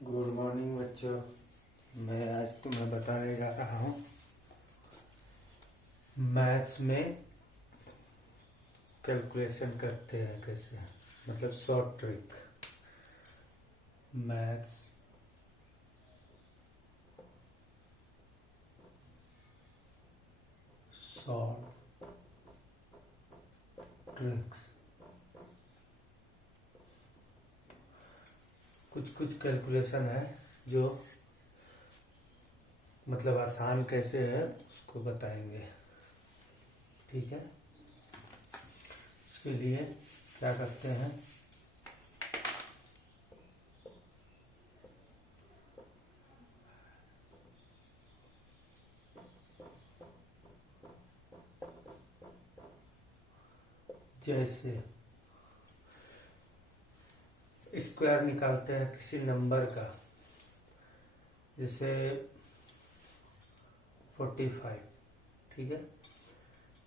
Good morning बच्चों। मैं आज तुम्हें बताने जा रहा हूँ मैथ्स में कैलकुलेशन करते हैं कैसे, मतलब short trick. Maths short tricks. कुछ कुछ कैलकुलेशन है जो मतलब आसान कैसे है उसको बताएंगे, ठीक है। उसके लिए क्या करते हैं, जैसे स्क्वायर निकालते हैं किसी नंबर का, जैसे 45, ठीक है।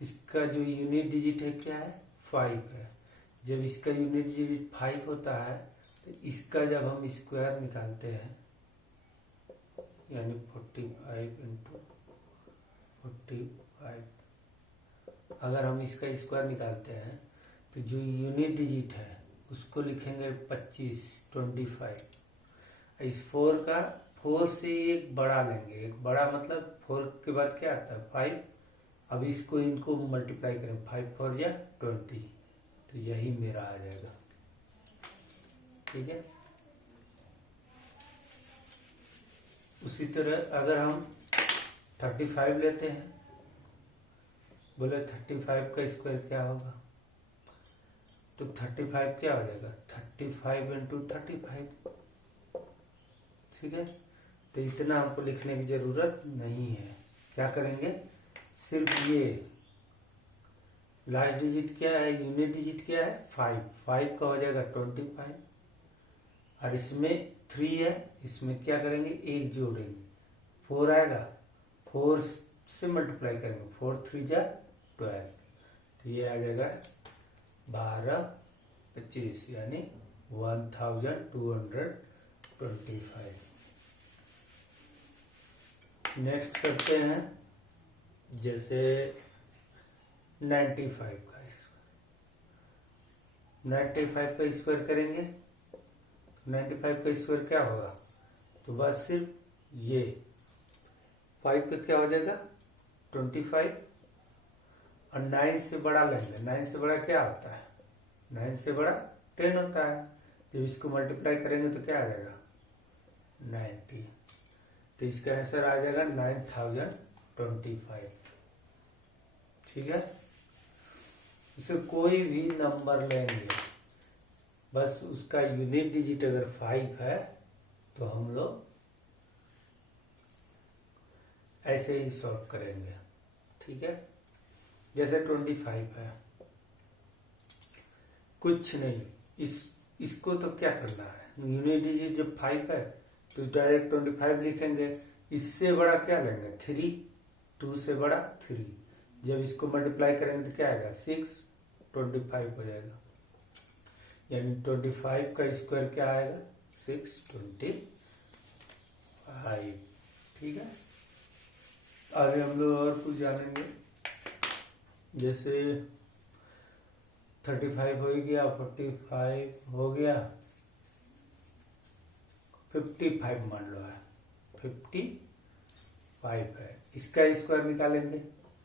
इसका जो यूनिट डिजिट है क्या है, 5 है। जब इसका यूनिट डिजिट 5 होता है तो इसका जब हम स्क्वायर निकालते हैं, यानी 45 इंटू 45, अगर हम इसका स्क्वायर निकालते हैं तो जो यूनिट डिजिट है उसको लिखेंगे 25। इस 4 से एक बड़ा लेंगे, एक बड़ा मतलब 4 के बाद क्या आता है 5। अब इसको इनको मल्टीप्लाई करें, 5 4 या 20, तो यही मेरा आ जाएगा, ठीक है। उसी तरह अगर हम 35 लेते हैं, बोले 35 का स्क्वायर क्या होगा, तो 35 क्या हो जाएगा 35 इंटू 35, ठीक है। तो इतना हमको लिखने की जरूरत नहीं है। क्या करेंगे, सिर्फ ये लास्ट डिजिट क्या है, यूनिट डिजिट क्या है 5 का हो जाएगा 25, और इसमें 3 है, इसमें क्या करेंगे एक जोड़ेंगे, 4 आएगा, 4 से मल्टीप्लाई करेंगे, 4 3 जा 12, तो ये आ जाएगा 12 25, यानी 1225। नेक्स्ट करते हैं जैसे 95 का स्क्वायर। 95 का स्क्वायर करेंगे, 95 का स्क्वायर क्या होगा, तो बस सिर्फ ये 5 का क्या हो जाएगा 25, और 9 से बड़ा लेंगे। 9 से बड़ा क्या होता है, 9 से बड़ा 10 होता है। जब इसको मल्टीप्लाई करेंगे तो क्या आ जाएगा 90, तो इसका आंसर आ जाएगा 9025, ठीक है। इसे कोई भी नंबर लेंगे, बस उसका यूनिट डिजिट अगर 5 है तो हम लोग ऐसे ही सॉल्व करेंगे, ठीक है। जैसे 25 है, कुछ नहीं, इसको तो क्या करना है, यूनिट डिजिट जब 5 है तो डायरेक्ट 25 लिखेंगे। इससे बड़ा क्या लेंगे 3, 2 से बड़ा 3, जब इसको मल्टीप्लाई करेंगे तो क्या आएगा 6, 25 हो जाएगा, यानी 25 का स्क्वायर क्या आएगा 625, ठीक है। आगे हम लोग और कुछ जानेंगे, जैसे 35 हो गया, 45 हो गया, 55 मान लो है, 55 है। इसका स्क्वायर निकालेंगे,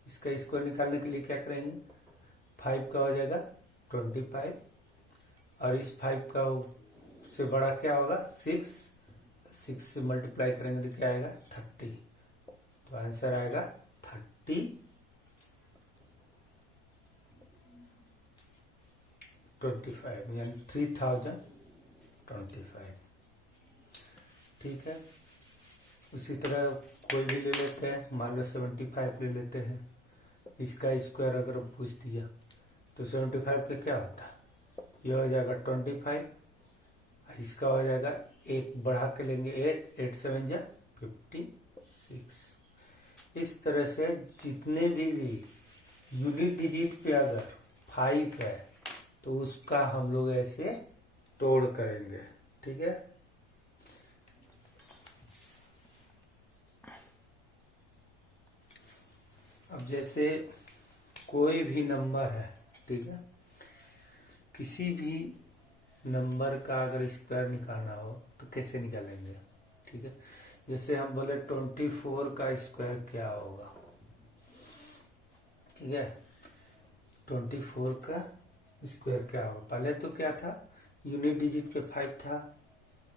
इसका स्क्वायर निकालने के लिए क्या करेंगे, 5 का हो जाएगा 25, और इस 5 का से बड़ा क्या होगा 6 से मल्टीप्लाई करेंगे तो क्या आएगा 30, तो आंसर आएगा 3025, यानी 3025, ठीक है। उसी तरह कोई भी ले लेते हैं, मान लो 75 ले लेते हैं, इसका स्क्वायर अगर पूछ दिया तो 75 का क्या होता है, ये हो जाएगा 25, इसका हो जाएगा एक बढ़ा के लेंगे 8 7 जा 56। इस तरह से जितने भी यूनिट डिजिट पे अगर 5 है तो उसका हम लोग ऐसे तोड़ करेंगे, ठीक है। अब जैसे कोई भी नंबर है, ठीक है, किसी भी नंबर का अगर स्क्वायर निकालना हो तो कैसे निकालेंगे, ठीक है। जैसे हम बोले 24 का स्क्वायर क्या होगा, ठीक है, 24 का स्क्वायर क्या होगा। पहले तो क्या था, यूनिट डिजिट पे 5 था,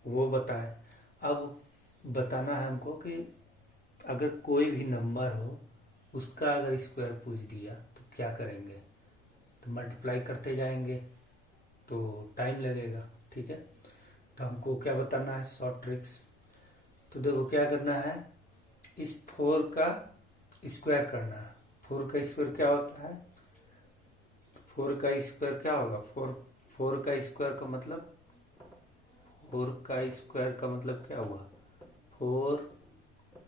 वो बताए। अब बताना है हमको कि अगर कोई भी नंबर हो उसका अगर स्क्वायर पूछ दिया तो क्या करेंगे, तो मल्टीप्लाई करते जाएंगे तो टाइम लगेगा, ठीक है। तो हमको क्या बताना है, शॉर्ट ट्रिक्स। तो देखो क्या करना है, इस 4 का स्क्वायर करना है। 4 का स्क्वायर क्या होता है, 4 का स्क्वायर क्या होगा, 4 का स्क्वायर का मतलब, 4 का स्क्वायर का मतलब क्या हुआ, 4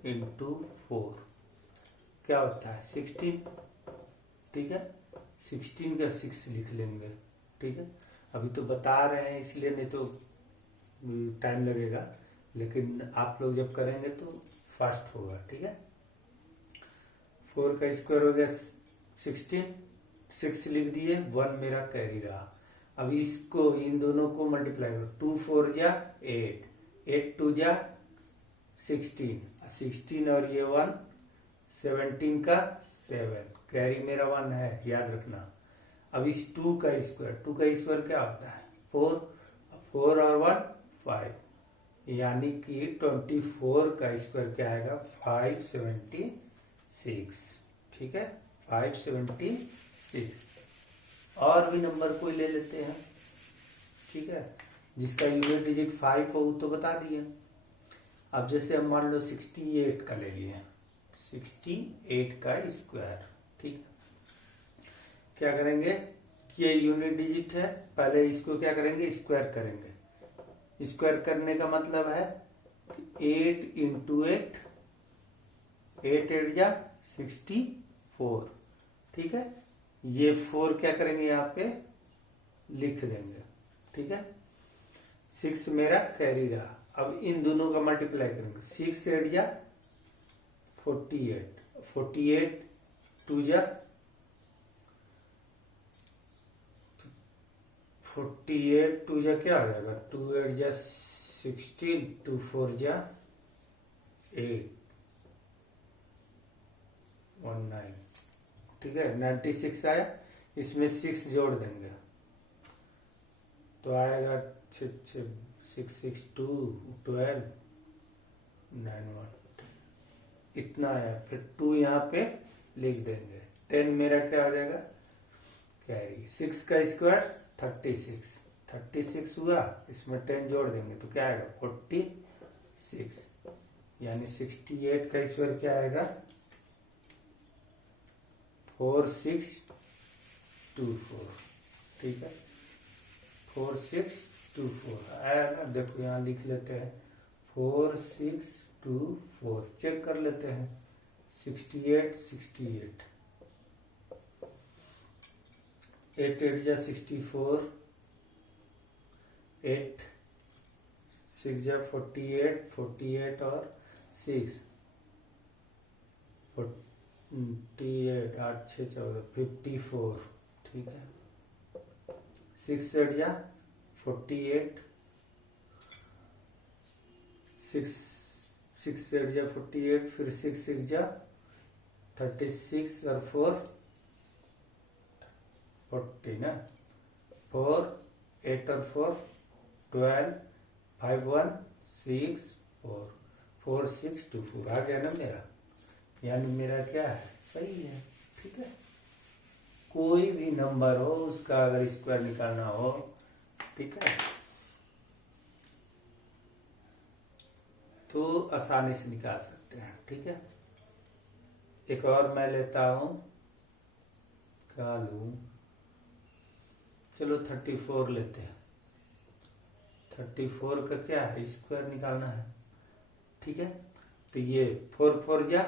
इंटू 4 क्या होता है 16, ठीक है। 16 का 6 लिख लेंगे, ठीक है। अभी तो बता रहे हैं इसलिए, नहीं तो टाइम लगेगा, लेकिन आप लोग जब करेंगे तो फास्ट होगा, ठीक है। 4 का स्क्वायर हो गया 16, 6 लिख दिए, 1 मेरा कैरी रहा। अब इसको, इन दोनों को मल्टीप्लाई करो, 2 4 जा 8, 8 2 जा 16, 16 और ये 1 17 का 7, कैरी मेरा 1 है, याद रखना। अब इस 2 का स्क्वायर क्या होता है 4, 4 और 1 5, यानी कि 24 का स्क्वायर क्या आएगा 576, ठीक है, 576। और भी नंबर कोई ले लेते हैं, ठीक है, जिसका यूनिट डिजिट 5 हो तो बता दिए। अब जैसे हम मान लो 68 का ले लिए, 68 का स्क्वायर, ठीक है। क्या करेंगे, ये यूनिट डिजिट है, पहले इसको क्या करेंगे, स्क्वायर करेंगे। स्क्वायर करने का मतलब है 8 इंटू 8, 8 8 जा 64, ठीक है। ये 4 क्या करेंगे यहाँ पे लिख देंगे, ठीक है। 6 मेरा कैरी रहा। अब इन दोनों का मल्टीप्लाई करेंगे, 6 8 जा 48, 48 2 जा 48 2 जा क्या हो जाएगा, 2 8 जा 16, 2 4 जा 8 19, ठीक है, 96 आया। इसमें 6 जोड़ देंगे तो आएगा 6 6 6 2 12 9 1, इतना आया। फिर 2 यहाँ पे लिख देंगे, 10 मेरा क्या हो जाएगा कैरी। 6 का स्क्वायर 36, 36 हुआ, इसमें 10 जोड़ देंगे तो क्या आएगा 46, यानी 68 का स्क्वायर क्या आएगा 4624, ठीक है, 4624 आया ना। देखो यहाँ लिख लेते हैं 4624, चेक कर लेते हैं 68 68, 8 8 जा 64, 8 6 जा 48, 48 और 6 48, 8 6 14 54, ठीक है। 6 8 जा 48, 6 8 जा 48, फिर 6 6 जा 36 और 4 40 ना, 4 8 और 4 12, 5 1 6 4, 4 6 2 4 आ गया ना मेरा, यानी मेरा क्या है सही है, ठीक है। कोई भी नंबर हो उसका अगर स्क्वायर निकालना हो, ठीक है, तो आसानी से निकाल सकते हैं, ठीक है। एक और मैं लेता हूं, क्या लूं, चलो 34 लेते हैं। 34 का क्या है स्क्वायर निकालना है, ठीक है। तो ये 4 4 जा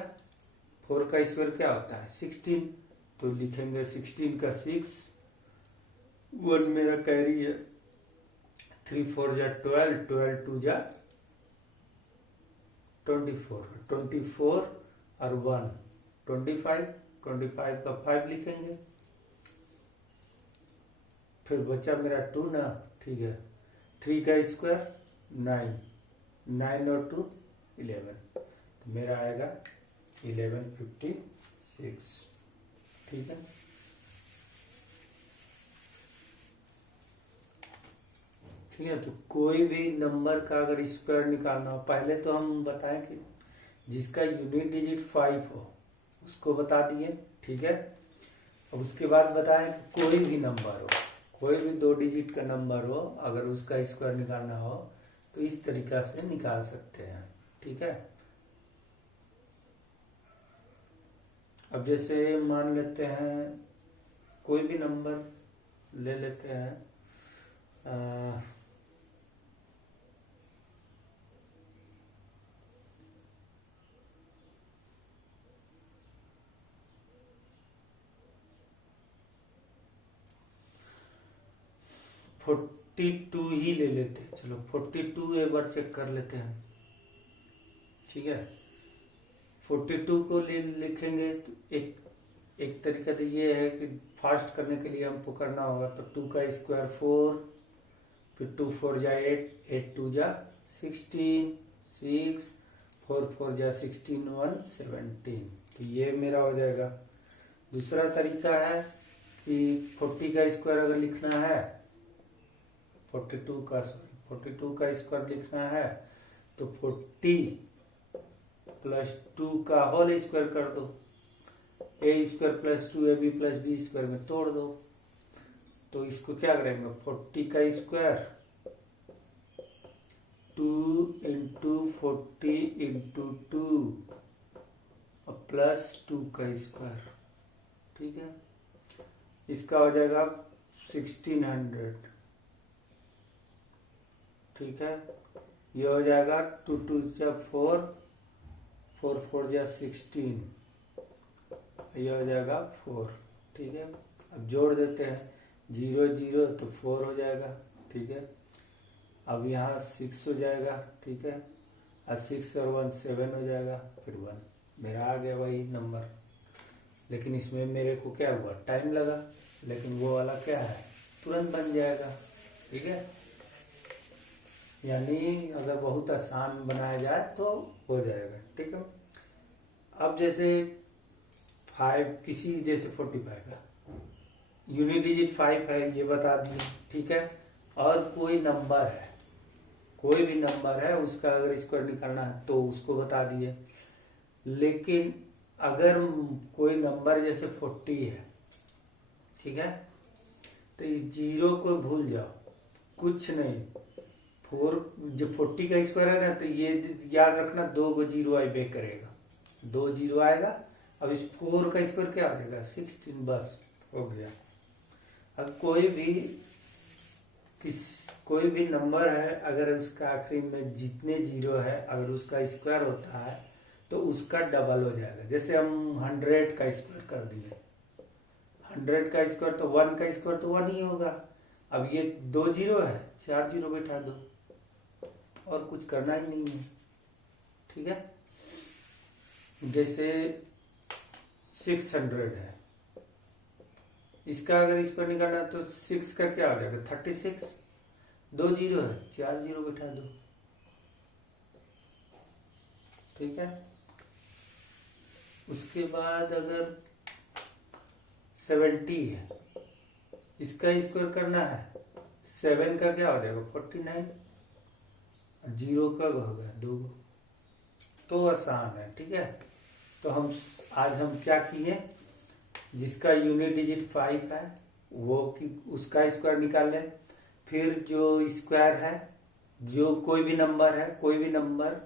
4 का स्क्वायर क्या होता है 16, तो लिखेंगे 16 का 6, 1 मेरा कैरी है, 3 4 जा 12, 12 2 जा 24, 24 और 1 25, 25 का 5 लिखेंगे, फिर बचा मेरा 2 ना, ठीक है। 3 का स्क्वायर 9, 9 और 2 11, तो मेरा आएगा 1156, ठीक है। ठीक है, तो कोई भी नंबर का अगर स्क्वायर निकालना हो, पहले तो हम बताएं कि जिसका यूनिट डिजिट 5 हो उसको बता दिए, ठीक है। अब उसके बाद बताएं कि कोई भी नंबर हो, कोई भी 2 डिजिट का नंबर हो, अगर उसका स्क्वायर निकालना हो तो इस तरीका से निकाल सकते हैं, ठीक है। अब जैसे मान लेते हैं कोई भी नंबर ले लेते हैं, 42 ही ले लेते हैं, चलो 42 एक बार चेक कर लेते हैं, ठीक है। 42 को लिखेंगे तो एक तरीका तो ये है कि फास्ट करने के लिए हमको करना होगा, तो 2 का स्क्वायर 4, फिर 2 4 जा 8, 8 2 जा 16, 6, 4 4 जा 16, 1 17, तो ये मेरा हो जाएगा। दूसरा तरीका है कि 40 का स्क्वायर अगर लिखना है, 42 का स्क्वायर लिखना है तो 40 प्लस 2 का होल स्क्वायर कर दो, a square plus 2ab plus b square में तोड़ दो, तो इसको क्या करेंगे, 40 का स्क्वायर 2 इंटू 40 इंटू 2 प्लस 2 का स्क्वायर, ठीक है। इसका हो जाएगा 1600, ठीक है। ये हो जाएगा 2 2 जा 4, 4 4 जा 16, ये हो जाएगा 4, ठीक है। अब जोड़ देते हैं, 0 0 तो 4 हो जाएगा, ठीक है। अब यहाँ 6 हो जाएगा, ठीक है, और 6 और 1 7 हो जाएगा, फिर 1, मेरा आ गया वही नंबर। लेकिन इसमें मेरे को क्या हुआ, टाइम लगा, लेकिन वो वाला क्या है, तुरंत बन जाएगा, ठीक है। यानी अगर बहुत आसान बनाया जाए तो हो जाएगा, ठीक है। अब जैसे 5 किसी, जैसे 45 का यूनिट डिजिट 5 है, ये बता दिए, ठीक है। और कोई नंबर है, कोई भी नंबर है, उसका अगर स्क्वायर निकालना है तो उसको बता दिए। लेकिन अगर कोई नंबर जैसे 40 है, ठीक है, तो इस 0 को भूल जाओ, कुछ नहीं, 4 जो 40 का स्क्वायर है ना, तो ये याद रखना 2 को 0 आई बेक करेगा, 2 0 आएगा। अब इस 4 का स्क्वायर क्या आ जाएगा, 16, बस हो गया। अब कोई भी नंबर है, अगर उसका आखिरी में जितने 0 है, अगर उसका स्क्वायर होता है तो उसका डबल हो जाएगा। जैसे हम 100 का स्क्वायर कर दिए, 100 का स्क्वायर तो 1 का स्क्वायर तो 1 ही होगा। अब ये 2 0 है, 4 0 बैठा दो, और कुछ करना ही नहीं है, ठीक है। जैसे 600 है, इसका अगर इस पर निकालना है तो 6 का क्या हो जाएगा, 36, 2 0 है, 4 0 बैठा दो, ठीक है। उसके बाद अगर 70 है, इसका स्क्वायर करना है, 7 का क्या हो जाएगा, 49, 0 का हो गया 2, तो आसान है, ठीक है। तो आज हम क्या किए, जिसका यूनिट डिजिट 5 है वो उसका स्क्वायर निकाल लें, फिर जो स्क्वायर है, जो कोई भी नंबर है, कोई भी नंबर,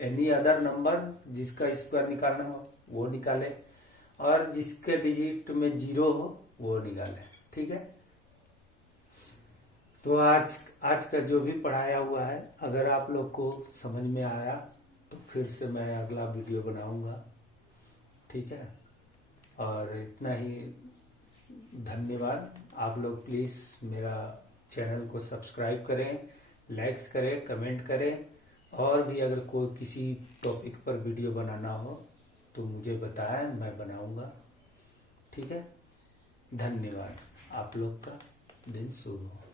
एनी अदर नंबर जिसका स्क्वायर निकालना हो वो निकाले, और जिसके डिजिट में 0 हो वो निकाले, ठीक है। तो आज का जो भी पढ़ाया हुआ है, अगर आप लोग को समझ में आया तो फिर से मैं अगला वीडियो बनाऊंगा, ठीक है। और इतना ही, धन्यवाद। आप लोग प्लीज़ मेरा चैनल को सब्सक्राइब करें, लाइक्स करें, कमेंट करें, और भी अगर कोई किसी टॉपिक पर वीडियो बनाना हो तो मुझे बताएं, मैं बनाऊंगा। ठीक है, धन्यवाद। आप लोग का दिन शुभ हो।